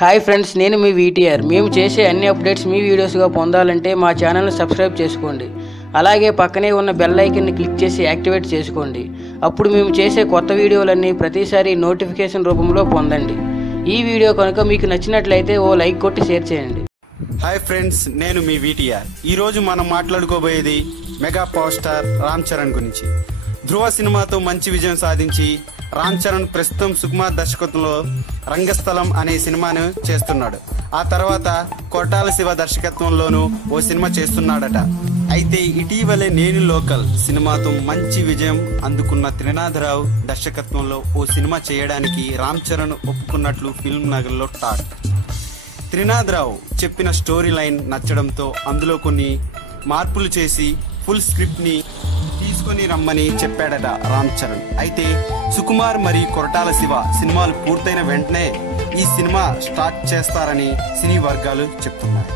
Hi friends, నేను మీ వీటీఆర్. మేము చేసే అన్ని అప్డేట్స్ మీ వీడియోస్గా పొందాలంటే మా ఛానల్ని సబ్స్క్రైబ్ చేసుకోండి. అలాగే పక్కనే ఉన్న బెల్ ఐకన్ని క్లిక్ చేసి యాక్టివేట్ చేసుకోండి. అప్పుడు మేము చేసే కొత్త వీడియోలన్నీ ప్రతిసారి నోటిఫికేషన్ రూపంలో పొందండి. ఈ వీడియో కనుక మీకు నచ్చినట్లయితే ఓ లైక్ కొట్టి షేర్ చేయండి. హాయ్ ఫ్రెండ్స్, నేను మీ వీటీఆర్. ఈరోజు మనం మాట్లాడుకోబోయేది mega power star Ram Charan గురించి. ధ్రువ సినిమాతో మంచి విజయం సాధించి రామ్ చరణ్ ప్రస్తుతం సుకుమార్ దర్శకత్వంలో రంగస్థలం అనే సినిమాను చేస్తున్నాడు. ఆ తర్వాత కొట్టాల శివ దర్శకత్వంలోనూ ఓ సినిమా చేస్తున్నాడట. అయితే ఇటీవలే నేను లోకల్ సినిమాతో మంచి విజయం అందుకున్న త్రినాథరావు దర్శకత్వంలో ఓ సినిమా చేయడానికి రామ్ చరణ్ ఒప్పుకున్నట్లు ఫిల్మ్ నగర్లో టాక్. త్రినాథరావు చెప్పిన స్టోరీ లైన్ నచ్చడంతో అందులో కొన్ని మార్పులు చేసి ఫుల్ స్క్రిప్ట్ ని తీసుకొని రమ్మని చెప్పాడట రామ్ చరణ్. అయితే సుకుమార్ మరియు కొరటాల శివ సినిమాలు పూర్తయిన వెంటనే ఈ సినిమా స్టార్ట్ చేస్తారని సినీ వర్గాలు చెప్తున్నాయి.